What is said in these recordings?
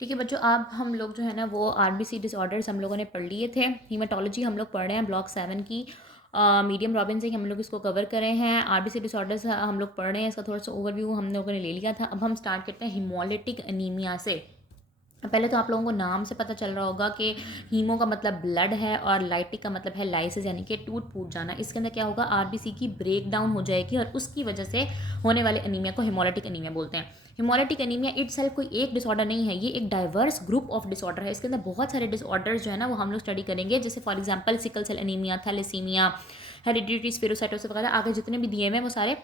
ठीक है बच्चों, अब हम लोग जो है ना वो आरबीसी डिसऑर्डर्स हम लोगों ने पढ़ लिए थे। हीमाटोलॉजी हम लोग पढ़ रहे हैं ब्लॉक 7 की। मीडियम रॉबिन से ही हम लोग इसको कवर कर रहे हैं। आरबीसी डिसऑर्डर्स हम लोग पढ़ रहे हैं, इसका थोड़ा सा ओवरव्यू हम लोगों ने ले लिया था। अब हम स्टार्ट करते हैं हिमोलिटिक अनीमिया से। पहले तो आप लोगों को नाम से पता चल रहा होगा कि हीमो का मतलब ब्लड है और लाइटिक का मतलब है लाइसिस, यानी कि टूट फूट जाना। इसके अंदर क्या होगा, आरबीसी की ब्रेक डाउन हो जाएगी और उसकी वजह से होने वाले अनीमिया को हिमोलिटिक अनीमिया बोलते हैं। हिमोलिटिक अनीमिया इट सेल्फ कोई एक डिसऑर्डर नहीं है, ये एक डाइवर्स ग्रुप ऑफ डिसऑर्डर है। इसके अंदर बहुत सारे डिसऑर्डर्स जो है ना वो हम लोग स्टडी करेंगे, जैसे for example sickle cell anaemia, thalassaemia, hereditary spherocytosis वगैरह आगे जितने भी दिए हुए हैं वो सारे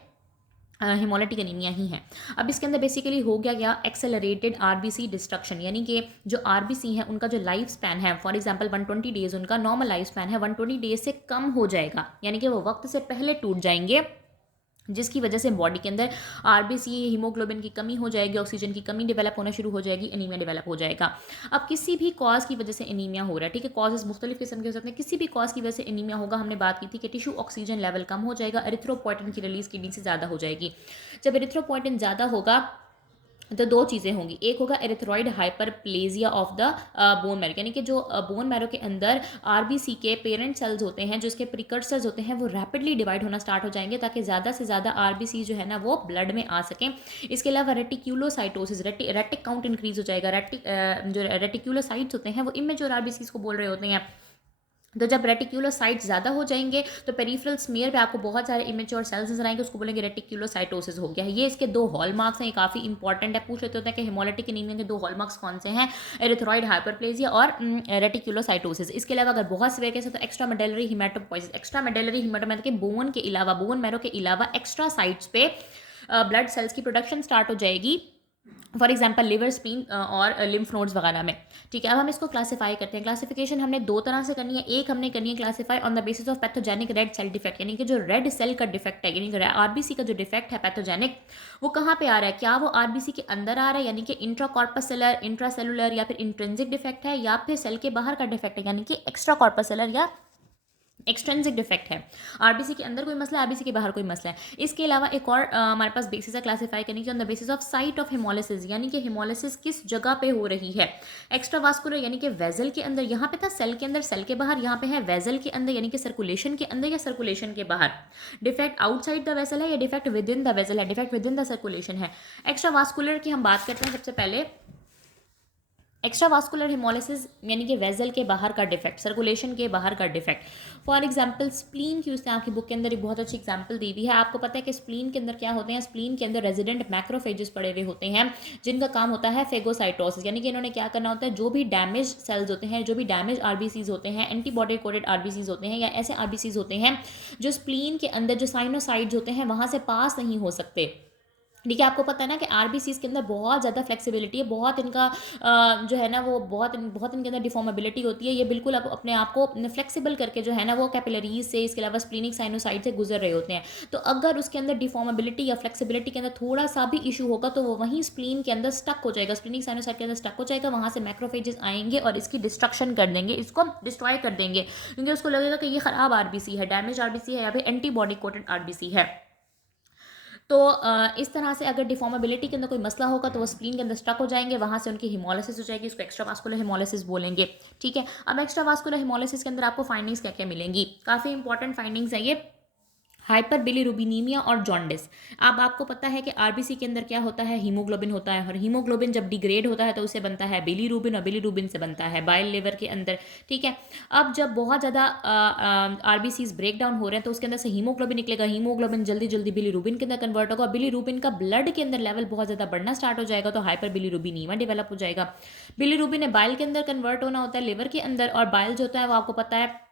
हिमोलिटिक अनीमिया ही है। अब इसके अंदर बेसिकली हो गया एक्सेलरेटेड आरबीसी डिस्ट्रक्शन, यानी कि जो आरबीसी है उनका जो लाइफ स्पैन है, फॉर एग्जांपल 120 डेज उनका नॉर्मल लाइफ स्पैन है, 120 डेज से कम हो जाएगा, यानी कि वो वक्त से पहले टूट जाएंगे, जिसकी वजह से बॉडी के अंदर आरबीसी हीमोग्लोबिन की कमी हो जाएगी, ऑक्सीजन की कमी डेवलप होना शुरू हो जाएगी, एनीमिया डेवलप हो जाएगा। अब किसी भी कॉज की वजह से एनीमिया हो रहा है, ठीक है, कॉजेज मुख्तलिफ किस्म के हो सकते हैं, किसी भी कॉज की वजह से एनीमिया होगा। हमने बात की थी कि टिश्यू ऑक्सीजन लेवल कम हो जाएगा, एरिथ्रोपोइटिन की रिलीज किडनी से ज़्यादा हो जाएगी। जब एरिथ्रोपोइटिन ज़्यादा होगा तो दो चीज़ें होंगी, एक होगा एरिथ्रॉइड hyperplasia of the bone marrow, यानी कि जो बोन मैरो के अंदर आरबीसी के पेरेंट सेल्स होते हैं, जो इसके प्रिकर्सर्स होते हैं, वो रैपिडली डिवाइड होना स्टार्ट हो जाएंगे ताकि ज़्यादा से ज़्यादा आरबीसी जो है ना वो ब्लड में आ सकें। इसके अलावा रेटिक्यूलोसाइटोसिस, रेटिक काउंट इंक्रीज हो जाएगा। जो रेटिक्यूलोसाइट्स होते हैं वो इमेच्योर आरबीसी को बोल रहे होते हैं। तो जब रेटिक्यूलोसाइट्स ज़्यादा हो जाएंगे तो पेरिफेरल स्मीयर पे आपको बहुत सारे इमेच्योर सेल्स नजर आएंगे, उसको बोलेंगे रेटिक्यूलोसाइटोसिस हो गया है। ये इसके दो हॉलमार्क्स हैं, ये काफ़ी इंपॉर्टेंट है, पूछ लेते होते हैं कि हिमोलिटिक एनीमिया के दो हॉलमार्क्स कौन से हैं, एरिथ्रॉइड हाइपरप्लेजिया और रेटिक्यूलोसाइटोसिस। इसके अलावा अगर बहुत सीवियर केस है तो extra medullary haematopoiesis, extra medullary haematopoiesis के बोन के अलावा, बोन मैरो के अलावा एक्स्ट्रा साइट्स पे ब्लड सेल्स की प्रोडक्शन स्टार्ट हो जाएगी, फॉर एग्जाम्पल लिवर, स्प्लीन और लिम्फ नोड्स वगैरह में। ठीक है, अब हम इसको क्लासीफाई करते हैं। क्लासिफिकेशन हमने दो तरह से करनी है। एक हमने करनी है classify on the basis of pathogenic red cell defect, यानी कि जो रेड सेल का डिफेक्ट है, यानी कि आरबीसी का जो डिफेक्ट है पैथोजेनिक, वो कहाँ पे आ रहा है, क्या वो आरबीसी के अंदर आ रहा है, यानी कि इंट्रा कॉर्पसलर, इंट्रा सेलुलर या फिर इंट्रेंसिक डिफेक्ट है, या फिर सेल के बाहर का डिफेक्ट है, यानी कि एक्स्ट्रा कॉर्पसलर या एक्सट्रेंसिक डिफेक्ट है। आरबीसी के अंदर कोई मसला है, आरबीसी के बाहर कोई मसला है। इसके अलावा एक और हमारे पास बेसिस है क्लासीफाई करने की, on the basis of site of haemolysis, यानी कि हिमोलिसिस किस जगह पे हो रही है। एक्स्ट्रावास्कुलर यानी कि वेजल के अंदर, यहाँ पे था सेल के अंदर, सेल के बाहर, यहाँ पे है वेजल के अंदर, यानी कि सर्कुलेशन के अंदर या सर्कुलेशन के बाहर। डिफेक्ट आउटसाइड द वेसल है या defect within the vessel है, defect within the circulation है। एक्स्ट्रावास्कुलर की हम बात करते हैं सबसे पहले। एक्स्ट्रावास्कुलर हिमोलिसिस यानी कि वेजल के बाहर का डिफेक्ट, सर्कुलेशन के बाहर का डिफेक्ट। फॉर एग्जांपल स्प्लीन की उसने आपकी बुक के अंदर एक बहुत अच्छी एग्जांपल दी हुई है। आपको पता है कि स्प्लीन के अंदर क्या होते हैं, स्प्लीन के अंदर रेजिडेंट मैक्रोफेजेस पड़े हुए होते हैं, जिनका काम होता है फेगोसाइटोसिस, यानी कि इन्होंने क्या करना होता है, जो भी डैमेज सेल्स होते हैं, जो भी डैमेज आरबीसीज होते हैं, एंटीबॉडी कोडेड आरबीसीज होते हैं, या ऐसे आरबीसीज होते हैं जो स्प्लीन के अंदर जो साइनोसाइड्स होते हैं वहाँ से पास नहीं हो सकते। ठीक है, आपको पता है ना कि आरबीसीज के अंदर बहुत ज़्यादा फ्लेक्सिबिलिटी है, बहुत इनका जो है ना वो बहुत बहुत इनके अंदर डिफॉर्मेबिलिटी होती है। ये बिल्कुल अब अपने आप को फ्लेक्सिबल करके जो है ना वो कैपिलरीज से, इसके अलावा स्प्लीनिक साइनोसाइड से गुजर रहे होते हैं। तो अगर उसके अंदर डिफॉर्मेबिलिटी या फ्लेक्सिबिलिटी के अंदर थोड़ा सा भी इशू होगा तो वो वहीं स्प्लीन के अंदर स्टक हो जाएगा, स्प्लीनिक साइनोसाइड के अंदर स्टक हो जाएगा, वहाँ से मैक्रोफेजेस आएंगे और इसकी डिस्ट्रक्शन कर देंगे, इसको डिस्ट्रॉय कर देंगे, क्योंकि उसको लगेगा कि ये खराब आरबीसी है, डैमेज आरबीसी है या फिर एंटीबॉडी कोटेड आरबीसी है। तो इस तरह से अगर डिफॉर्मेबिलिटी के अंदर कोई मसला होगा तो वो स्प्लीन के अंदर स्टक हो जाएंगे, वहाँ से उनकी हिमोलिसिस हो जाएगी, उसको एक्स्ट्रावास्कुलर हिमोलिसिस बोलेंगे। ठीक है, अब एक्स्ट्रावास्कुलर हिमोलिसिस के अंदर आपको फाइंडिंग्स क्या क्या मिलेंगी, काफ़ी इंपॉर्टेंट फाइंडिंग्स है ये। हाइपर बिलीरुबिनीमिया और जॉन्डिस। अब आपको पता है कि आरबीसी के अंदर क्या होता है, हीमोग्लोबिन होता है, और हीमोग्लोबिन जब डिग्रेड होता है तो उसे बनता है बिलीरुबिन, और बिलीरुबिन से बनता है बाइल लिवर के अंदर। ठीक है, अब जब बहुत ज़्यादा आरबीसीज ब्रेक डाउन हो रहे हैं तो उसके अंदर से हीमोग्लोबिन निकलेगा, हीमोग्लोबिन जल्दी जल्दी बिलीरुबिन के अंदर कन्वर्ट होगा, बिलीरुबिन का ब्लड के अंदर लेवल बहुत ज़्यादा बढ़ना स्टार्ट हो जाएगा, तो हाइपर बिलीरुबिनीमिया डेवलप हो जाएगा। बिलीरुबिन ने बाइल के अंदर कन्वर्ट होना होता है, लिवर के अंदर, और बाइल जो होता है वो आपको पता है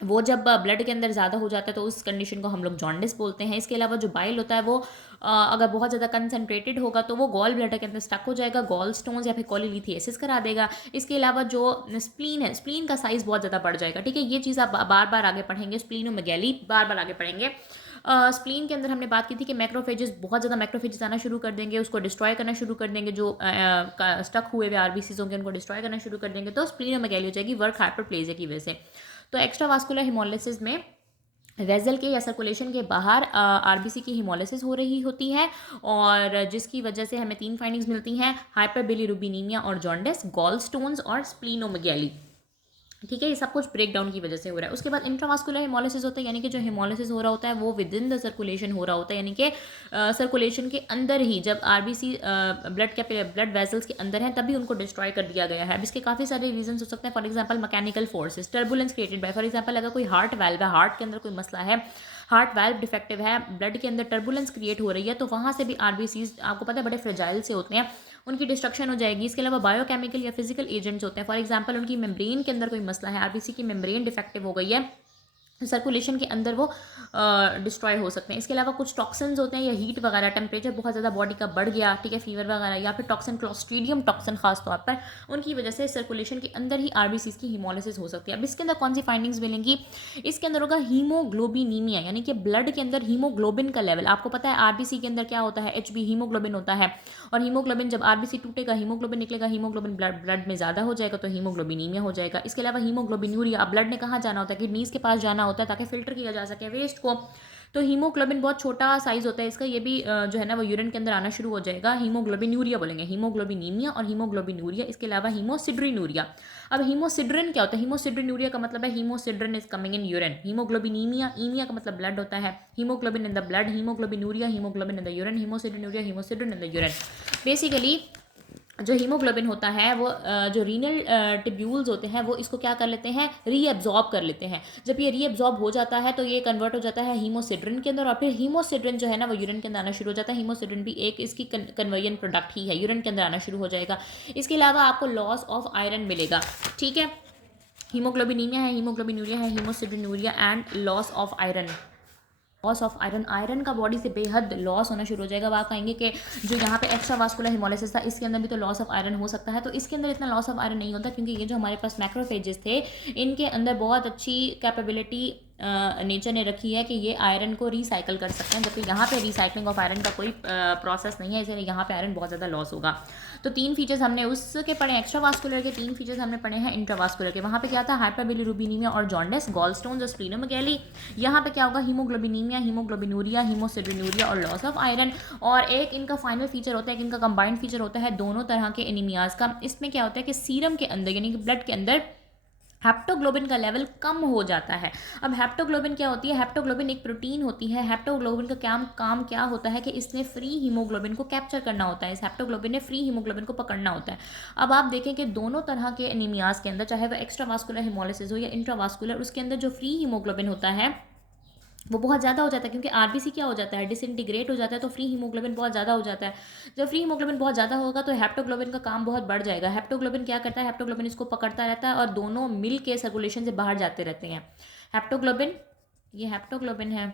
वो जब ब्लड के अंदर ज़्यादा हो जाता है तो उस कंडीशन को हम लोग जॉन्डिस बोलते हैं। इसके अलावा जो बाइल होता है वो अगर बहुत ज़्यादा कंसनट्रेटेड होगा तो वो गॉल ब्लैडर के अंदर स्टक हो जाएगा, गॉल स्टोन्स या फिर कोलिलिथियासिस करा देगा। इसके अलावा जो स्प्लीन है, स्प्लीन का साइज़ बहुत ज़्यादा बढ़ जाएगा। ठीक है, ये चीज़ आप बार बार आगे पढ़ेंगे, स्प्लीनोमेगैली बार बार आगे पढ़ेंगे। स्प्लीन के अंदर हमने बात की थी कि मैक्रोफेजेस, बहुत ज़्यादा मैक्रोफेजेस आना शुरू कर देंगे, उसको डिस्ट्रॉय करना शुरू कर देंगे, जो स्टक हुए हुए आरबीसीज होंगे उनको डिस्ट्रॉय करना शुरू कर देंगे, तो स्प्लीनोमेगैली हो जाएगी वर्क हाइपरप्लेजिया की वजह से। तो एक्स्ट्रावास्कुलर हिमोलिसिस में वेसल के या सर्कुलेशन के बाहर आरबीसी की हिमोलिसिस हो रही होती है, और जिसकी वजह से हमें 3 फाइंडिंग्स मिलती हैं: हाइपरबिलीरुबिनीमिया और जॉन्डिस, गॉल स्टोन्स और स्प्लीनोमेगैली। ठीक है, ये सब कुछ ब्रेक डाउन की वजह से हो रहा है। उसके बाद इंट्रावास्कुलर हिमोलिसिस होता है, यानी कि जो हिमोलिसिस हो रहा होता है वो विद इन द सर्कुलेशन हो रहा होता है, यानी कि सर्कुलेशन के अंदर ही, जब आरबीसी ब्लड वेसल्स के अंदर हैं तभी उनको डिस्ट्रॉय कर दिया गया है। अब इसके काफ़ी सारे रीजन हो सकते हैं। For example mechanical forces, turbulence created by, for example अगर कोई हार्ट वाल्व है, हार्ट के अंदर कोई मसला है, हार्ट वाल्व डिफेक्टिव है, ब्लड के अंदर टर्बुलेंस क्रिएट हो रही है, तो वहाँ से भी आरबीसीज, आपको पता है, बड़े फ्रेजाइल से होते हैं, उनकी डिस्ट्रक्शन हो जाएगी। इसके अलावा बायोकेमिकल या फिजिकल एजेंट्स होते हैं। फॉर एग्जांपल उनकी मेम्ब्रेन के अंदर कोई मसला है, आरबीसी की मेम्ब्रेन डिफेक्टिव हो गई है, सर्कुलेशन के अंदर वो डिस्ट्रॉय हो सकते हैं। इसके अलावा कुछ टॉक्सिन्स होते हैं या हीट वगैरह, टेम्परेचर बहुत ज़्यादा बॉडी का बढ़ गया, ठीक है, फीवर वगैरह, या फिर टॉक्सिन, क्लोस्ट्रीडियम टॉक्सिन खास तौर पर, उनकी वजह से सर्कुलेशन के अंदर ही आरबीसीज की हिमोलिसिस हो सकती है। अब इसके अंदर कौन सी फाइंडिंग्स मिलेंगी? इसके अंदर होगा हीमोग्लोबिनीमिया, यानी कि ब्लड के अंदर हीमोग्लोबिन का लेवल, आपको पता है आरबीसी के अंदर क्या होता है, एचबी हीमोग्लोबिन होता है, और हीमोग्लोबिन जब आरबीसी टूटेगा, हीमोग्लोबिन निकलेगा, हीमोग्लोबिन ब्लड में ज़्यादा हो जाएगा तो हीमोग्लोबिनीमिया हो जाएगा। इसके अलावा हीमोग्लोबिनूरिया, अब ब्लड ने कहाँ जाना होता है, किडनीज के पास जाना होता है ताकि फिल्टर किया जा सके वेस्ट को, तो हीमोग्लोबिन बहुत छोटा साइज होता है इसका, ये भी जो है ना वो यूरिन के अंदर आना शुरू हो जाएगा। हीमोग्लोबिनूरिया बोलेंगे, हीमोग्लोबिनीमिया और हीमोग्लोबिनूरिया। इसके अलावा हीमोसिड्रिनूरिया। अब हीमोसिड्रिन क्या होता है? हीमोसिड्रिनूरिया का मतलब है haemosiderin is coming in urine. Haemoglobinaemia, aemia का मतलब ब्लड होता है, haemoglobin in the blood, haemoglobinuria haemoglobin in the urine, haemosiderinuria haemosiderin in the urine. Basically जो हीमोग्लोबिन होता है वो जो रीनल टिब्यूल्स होते हैं वो इसको क्या कर लेते हैं, रीएब्जॉर्ब कर लेते हैं। जब ये रीएब्जॉर्ब हो जाता है तो ये कन्वर्ट हो जाता है हीमोसिड्रिन के अंदर, और फिर हीमोसिड्रिन जो है ना वो यूरिन के अंदर आना शुरू हो जाता है। हीमोसिड्रिन भी एक इसकी कन्वर्जन प्रोडक्ट ही है, यूरिन के अंदर आना शुरू हो जाएगा। इसके अलावा आपको लॉस ऑफ आयरन मिलेगा, ठीक है। हीमोग्लोबिनीमिया है, हीमोग्लोबिनूरिया है, haemosiderinuria and loss of iron. Loss of iron, iron का बॉडी से बेहद लॉस होना शुरू हो जाएगा। अब आप कहेंगे कि जो यहाँ पे एक्स्ट्रा वास्कुलर हिमोलिसिस था इसके अंदर भी तो लॉस ऑफ आयरन हो सकता है, तो इसके अंदर इतना लॉस ऑफ आयरन नहीं होता, क्योंकि ये जो हमारे पास मैक्रोफेजेस थे इनके अंदर बहुत अच्छी कैपेबिलिटी नेचर ने रखी है कि ये आयरन को रिसाइकल कर सकते हैं, जबकि यहाँ पे रिसाइकलिंग ऑफ आयरन का कोई प्रोसेस नहीं है, इसलिए यहाँ पे आयरन बहुत ज़्यादा लॉस होगा। तो 3 फीचर्स हमने उसके पढ़े, एक्स्ट्रा वास्कुलर के 3 फीचर्स हमने पढ़े हैं इंट्रावास्कुलर के। वहाँ पे क्या था, हाइपरबिलीरुबिनीमिया और जॉन्डिस, गॉलस्टोन्स और स्प्लीनोमेगैली। यहाँ पे क्या होगा, हीमोग्लोबिनीमिया, हीमोग्लोबिनूरिया, हीमोसिड्रिनूरिया और लॉस ऑफ आयरन। और एक इनका फाइनल फीचर होता है कि इनका कंबाइंड फीचर होता है दोनों तरह के एनीमियाज का। इसमें क्या होता है कि सीरम के अंदर यानी कि ब्लड के अंदर हेप्टोग्लोबिन का लेवल कम हो जाता है। अब हेप्टोग्लोबिन क्या होती है? हेप्टोग्लोबिन एक प्रोटीन होती है। हेप्टोग्लोबिन का काम क्या होता है कि इसने फ्री हीमोग्लोबिन को कैप्चर करना होता है, इस हेप्टोग्लोबिन ने फ्री हीमोग्लोबिन को पकड़ना होता है। अब आप देखें कि दोनों तरह के एनीमियाज के अंदर, चाहे वह एक्स्ट्रा वास्कुलर हिमोलिसिस हो या इंट्रावास्कुलर, उसके अंदर जो फ्री हीमोग्लोबिन होता है वो बहुत ज़्यादा हो जाता है, क्योंकि आरबीसी क्या हो जाता है, डिसइंटीग्रेट हो जाता है, तो फ्री हीमोग्लोबिन बहुत ज़्यादा हो जाता है। जब फ्री हीमोग्लोबिन बहुत ज़्यादा होगा तो हेप्टोग्लोबिन का काम बहुत बढ़ जाएगा। हेप्टोग्लोबिन क्या करता है, हेप्टोग्लोबिन इसको पकड़ता रहता है और दोनों मिल के सर्कुलेशन से बाहर जाते रहते हैं। हेप्टोग्लोबिन, ये हेप्टोग्लोबिन है,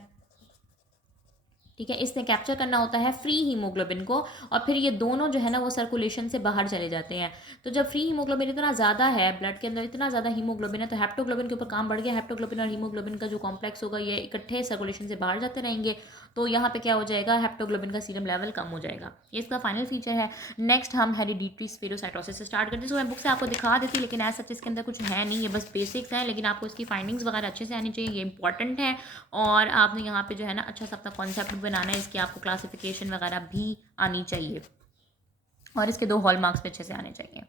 ठीक है, इसने कैप्चर करना होता है फ्री हीमोग्लोबिन को, और फिर ये दोनों जो है ना वो सर्कुलेशन से बाहर चले जाते हैं। तो जब फ्री हीमोग्लोबिन इतना ज़्यादा है, ब्लड के अंदर इतना ज़्यादा हीमोग्लोबिन है, तो हेप्टोग्लोबिन के ऊपर काम बढ़ गया। हेप्टोग्लोबिन और हीमोग्लोबिन का जो कॉम्प्लेक्स होगा ये इकट्ठे सर्कुलेशन से बाहर जाते रहेंगे, तो यहाँ पे क्या हो जाएगा, हेप्टोग्लोबिन का सीरम लेवल कम हो जाएगा। ये इसका फाइनल फीचर है। नेक्स्ट हम हेरिडिटरी स्पेरोसाइटोसिस से स्टार्ट करते हैं। मैं बुक से आपको दिखा देती, लेकिन ऐसा सच इसके अंदर कुछ है नहीं, ये बस बेसिक्स हैं, लेकिन आपको इसकी फाइंडिंग्स वगैरह अच्छे से आनी चाहिए, ये इंपॉर्टेंट है। और आपने यहाँ पे जो है ना अच्छा सा अपना कॉन्सेप्ट बनाना है, इसकी आपको क्लासिफिकेशन वगैरह भी आनी चाहिए, और इसके 2 हॉल मार्क्स पे अच्छे से आने चाहिए।